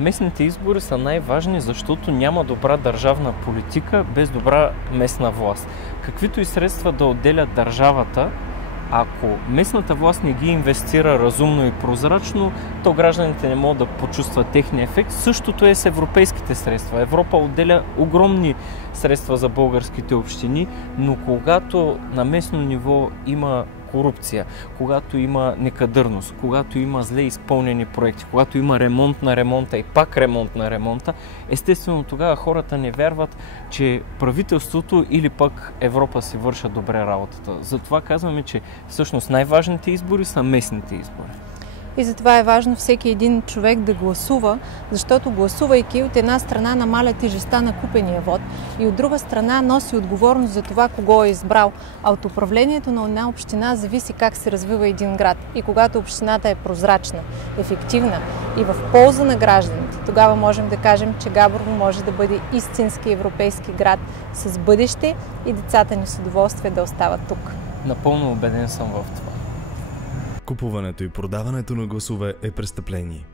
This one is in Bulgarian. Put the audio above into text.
Местните избори са най-важни, защото няма добра държавна политика без добра местна власт. Каквито и средства да отделя държавата, ако местната власт не ги инвестира разумно и прозрачно, то гражданите не могат да почувстват техния ефект. Същото е с европейските средства. Европа отделя огромни средства за българските общини, но когато на местно ниво има корупция, когато има некадърност, когато има зле изпълнени проекти, когато има ремонт на ремонта и пак ремонт на ремонта, естествено тогава хората не вярват, че правителството или пък Европа си вършат добре работата. Затова казваме, че всъщност най-важните избори са местните избори. И затова е важно всеки един човек да гласува, защото гласувайки от една страна намаля тежестта на купения вод и от друга страна носи отговорност за това кого е избрал. А от управлението на една община зависи как се развива един град. И когато общината е прозрачна, ефективна и в полза на гражданите, тогава можем да кажем, че Габрово може да бъде истински европейски град с бъдеще и децата ни с удоволствие да остават тук. Напълно убеден съм в това. Купуването и продаването на гласове е престъпление.